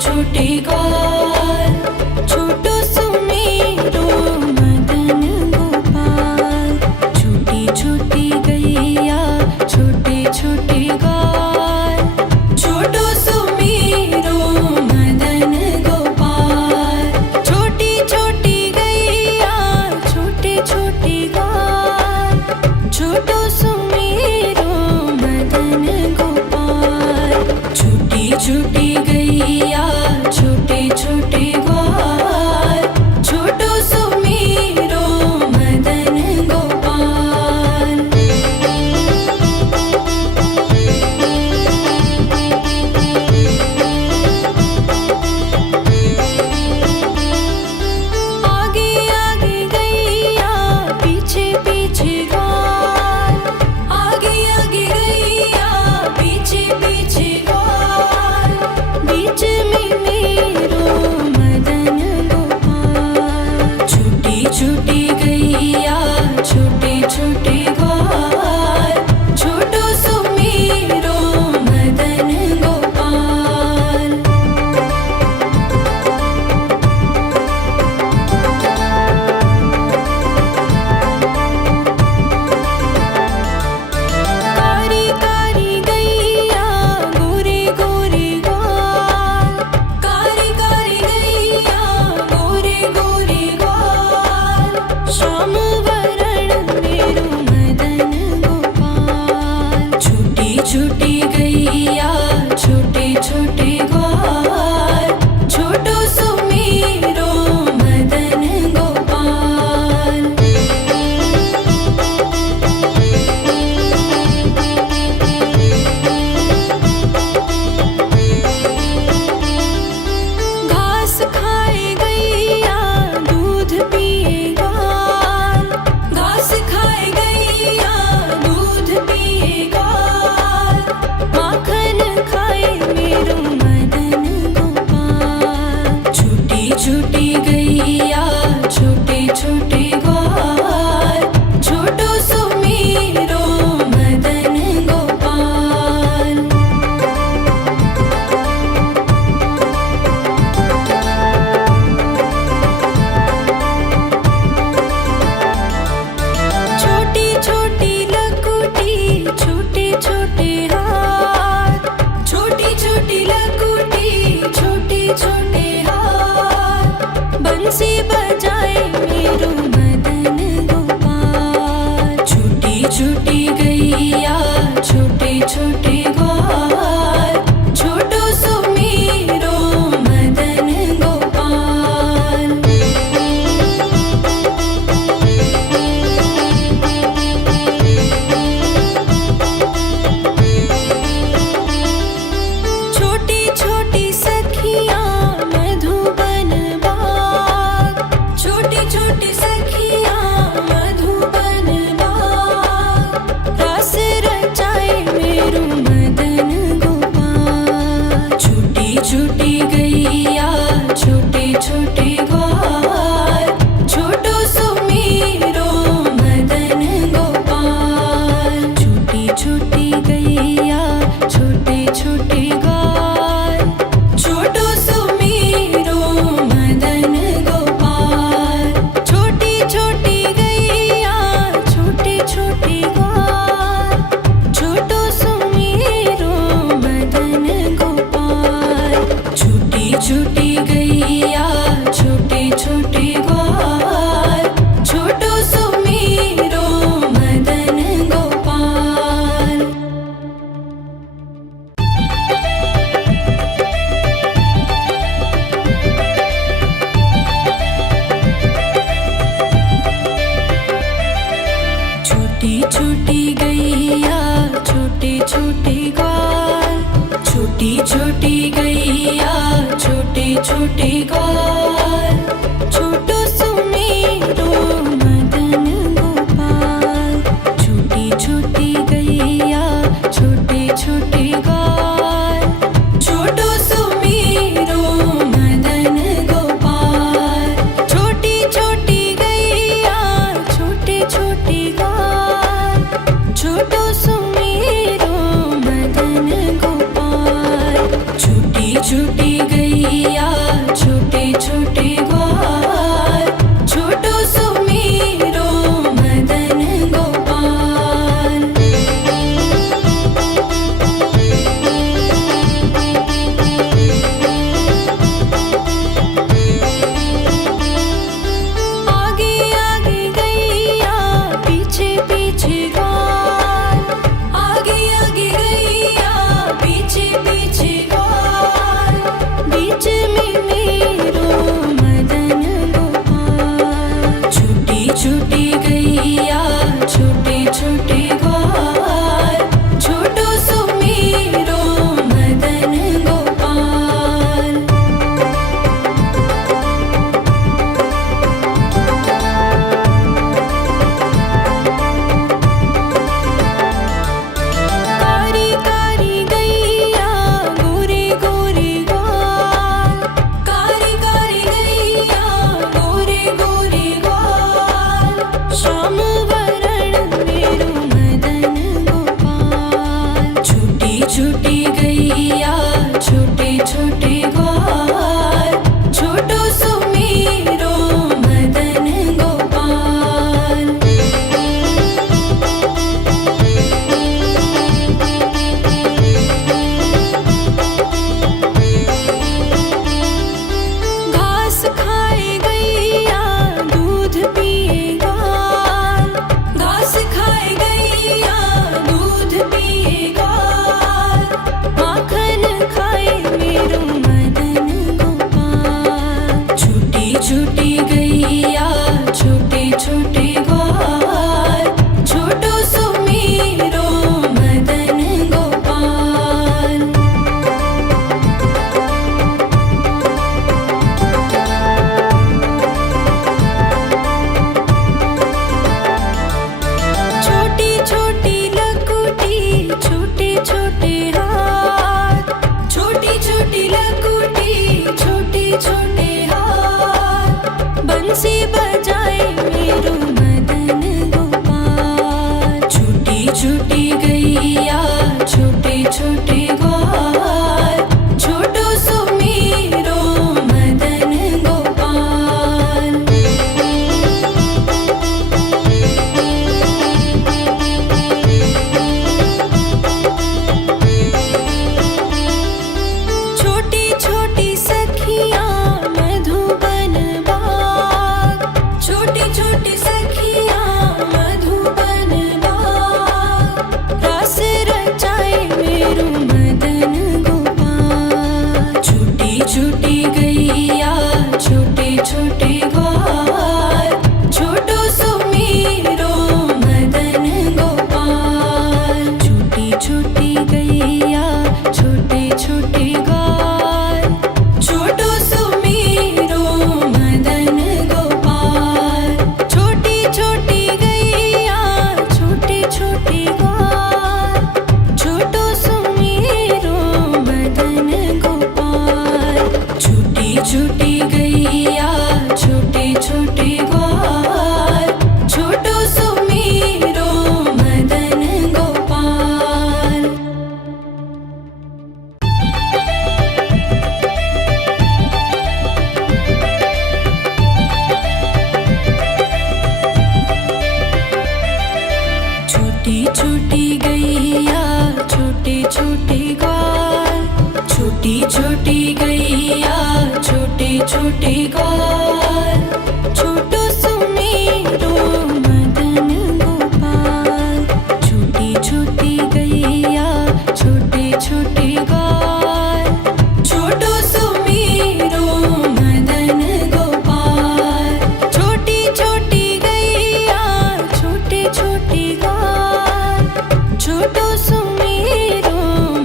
छोटे ग्वाल, छोटो सुमेरो मदन गोपाल। छोटी छोटी गैया छोटे छोटे ग्वाल, छोटो सुमेरो मदन गोपाल। छोटी छोटी गैया छोटे छोटे ग्वाल, छोटो सुमेरो मदन गोपाल। छोटी छोटी गैया छोटे छोटे ग्वाल, छोटो सुमेरो मदन गोपाल। आगे आगे गैया पीछे पीछे ग्वाल, आगे आगे गैया पीछे पीछे ग्वाल। बीच में मेरो मदन गोपाल। छोटी छोटी गैया छोटे छोटे ग्वाल, छोटो सुमेरो मदन गोपाल। कारी कारी गैया गोरे गोरे ग्वाल, कारी कारी गैया गोरे गोरे ग्वाल। श्याम वरण मेरो मदन गोपाल। छोटी छोटी गैया छोटे छोटे ग्वाल, छोटो सुमेरो मदन गोपाल। घास खाए गैया दूध पिए ग्वाल, घास खाए गैया दूध पिए ग्वाल। माखन खाए मेरो मदन गोपाल। छोटी छोटी गैया छोटे छोटे ग्वाल, छोटो सुमेरो मदन गोपाल। छोटी छोटी लकुटी छोटे छोटे हाथ, छोटी छोटी लकुटी छोटे छोटे हाथ। बंसी बजाए मेरो मदन गोपाल। छोटी छोटी गैया छोटे छोटे ग्वाल, छोटो सुमेरो मदन गोपाल। छोटी छोटी सखियाँ मधुबन बाग, छोटी छोटी सखियाँ मधुबन बाग। रस रचाए मेरो मदन गोपाल। छोटी छोटी गैया छोटे छोटे ग्वाल, छोटो सुमेरो मदन गोपाल। छोटी छोटी गैया छोटे छोटे ग्वाल, छोटो सुमेरो मदन गोपाल। छोटी छोटी गैया छोटे छोटे ग्वाल, छोटो सुमेरो मदन गोपाल। छोटी छोटी गैया छोटे छोटे ग्वाल, छोटो सुमेरो मदन गोपाल। छोटी छोटी गैया छोटे छोटे ग्वाल, छोटो सुमेरो मदन गोपाल। छोटी छोटी गैया छोटे छोटे ग्वाल, छोटो सुमेरो मदन गोपाल। छोटी छोटी गैया छोटे छोटे ग्वाल, छोटो सुमेरो मदन गोपाल। छोटी छोटी गैया छोटे छोटे ग्वाल, छोटी छोटी गैया छोटे छोटे ग्वाल, छोटो सुमेरो मदन गोपाल। छोटी छोटी गैया छोटे छोटे ग्वाल, छोटो सुमेरो मदन गोपाल। छोटी छोटी गैया छोटे छोटे ग्वाल, छोटो सुमेरो मदन गोपाल। छोटे ग्वाल, छोटो सुमीरो मदन गोपाल। छोटी छोटी सखियाँ मधुबन बाग, छोटी छोटी सखियाँ मधुबन बाग, रास रचाए मेरो मदन गोपाल। छोटी छोटी गैया छोटे छोटे ग्वाल, छोटो सुमीरो मदन गोपाल। छोटी छोटी गैया छोटे छोटे ग्वाल, छोटो सुमीरो मदन गोपाल। छोटी छोटी गैया छोटे छोटे ग्वाल, छोटो सुमीरो मदन गोपाल। छोटी छोटी गैया छोटे छोटे ग्वाल, छोटो सुमीरो मदन गोपाल। छोटी छोटी गैया छोटे छोटे ग्वाल, छोटी छोटी गैया छोटे छोटे ग्वाल, छोटो सुमीरो मदन गोपाल। छोटी छोटी गैया छोटे छोटे ग्वाल, छोटो सुमीरो मदन गोपाल। छोटी छोटी गैया छोटे छोटे ग्वाल, छोटो सुमीरो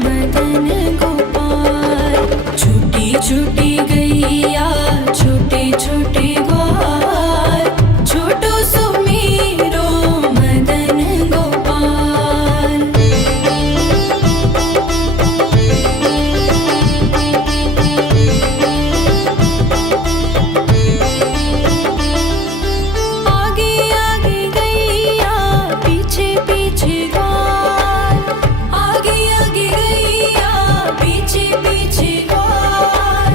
मदन गोपाल। छोटी छोटी गैया छोटे छोटे ग्वाल, छोटो सुमीरो मदन गोपाल। आगे आगे गैया पीछे पीछे ग्वाल, आगे आगे गैया पीछे पीछे ग्वाल,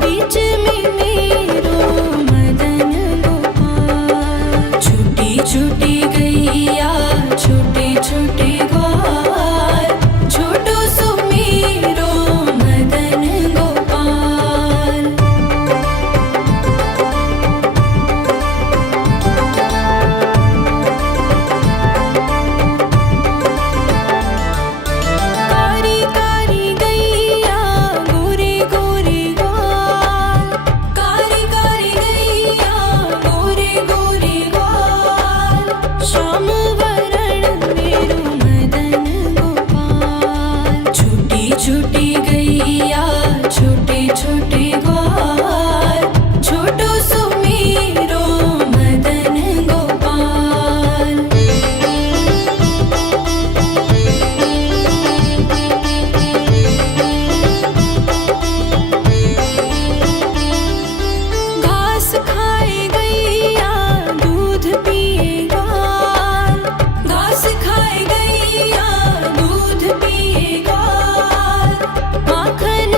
बीच में मेरो मदन गोपाल। छोटी छोटी गैया छोटे छोटे ग्वाल, छोटो सुमीरो मदन गोपाल। कारी कारी गैया गोरे गोरे ग्वाल, कारी कारी गैया गोरे गोरे ग्वाल, श्याम वरण मेरो मदन गोपाल। छोटी छोटी गैया छोटे छोटे ग्वाल, छोटो सुमीरो मदन गोपाल। घास खाए गैया दूध पिए ग्वाल, घास खाए गैया दूध पिए ग्वाल, माखन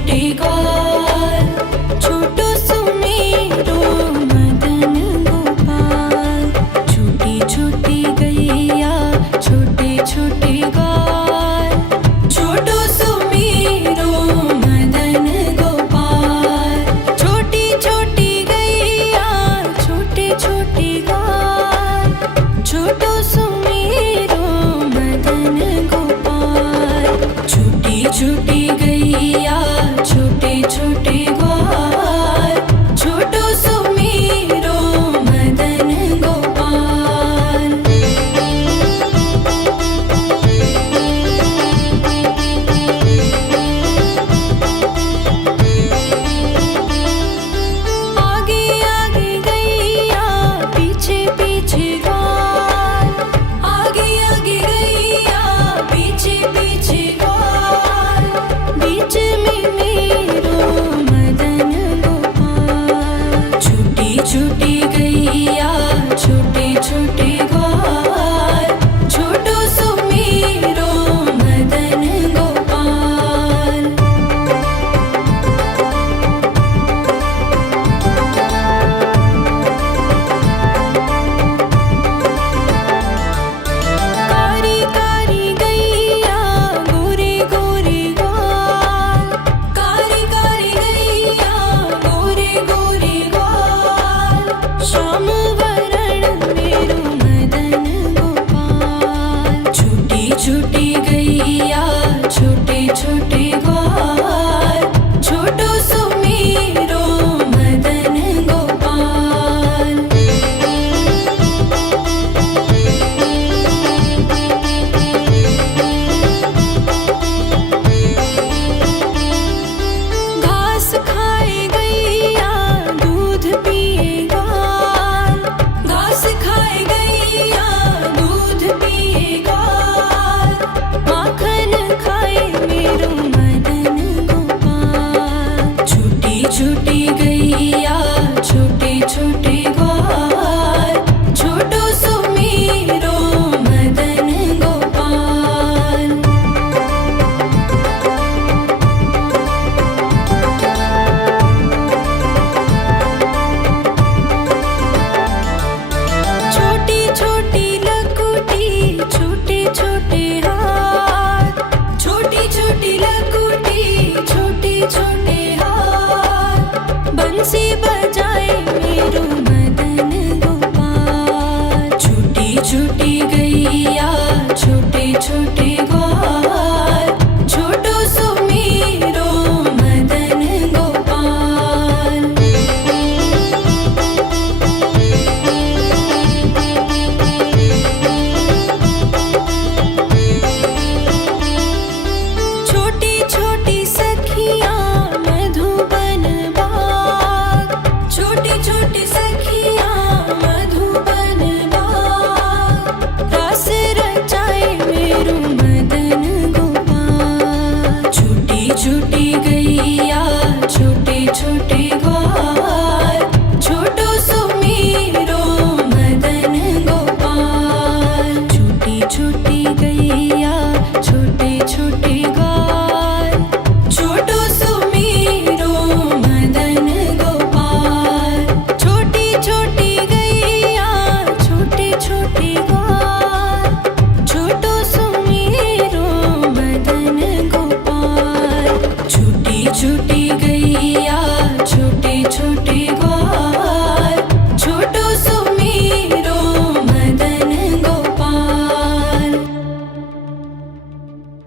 छोटे ग्वाल, छोटो सुमेरो मदन गोपाल। छोटी छोटी गैया छोटे छोटे ग्वाल, छोटो सुमेरो मदन गोपाल। छोटी छोटी गैया छोटे छोटे ग्वाल, छोटो सुमेरो मदन गोपाल। छोटी छोटी गैया छोटे छोटे ग्वाल, छोटो सुमेरो मदन गोपाल। आगे आगे गैया पीछे पीछे ग्वाल, आगे आगे गैया पीछे पीछे ग्वाल। बीच में मेरो मदन गोपाल। छोटी छोटी गैया छोटे छोटे ग्वाल, छोटो सुमेरो मदन गोपाल। कारी कारी गैया गोरे गोरे ग्वाल, कारी कारी गैया गोरे गोरे ग्वाल। श्याम वरण मेरो मदन गोपाल। छोटी छोटी गैया छोटे छोटे ग्वाल, छोटो सुमेरो मदन गोपाल। घास खाए गैया दूध पिए ग्वाल, घास खाए गैया दूध पिए ग्वाल। माखन खाए मेरो मदन गोपाल। छोटी छोटी गैया छोटे छोटे ग्वाल, छोटो सुमेरो मदन गोपाल। छोटी छोटी लकुटी छोटे छोटे हाथ, छोटी छोटी लकुटी छोटे छोटे हाथ। बंसी बजाए मेरो मदन गोपाल। छोटी छोटी गैया छोटे छोटे ग्वाल, छोटो सुमेरो मदन गोपाल। छोटी छोटी सखियाँ मधुबन बाग, छोटी छोटी सखियाँ मधुबन बाग। रास रचाए मेरो मदन गोपाल। छोटी छोटी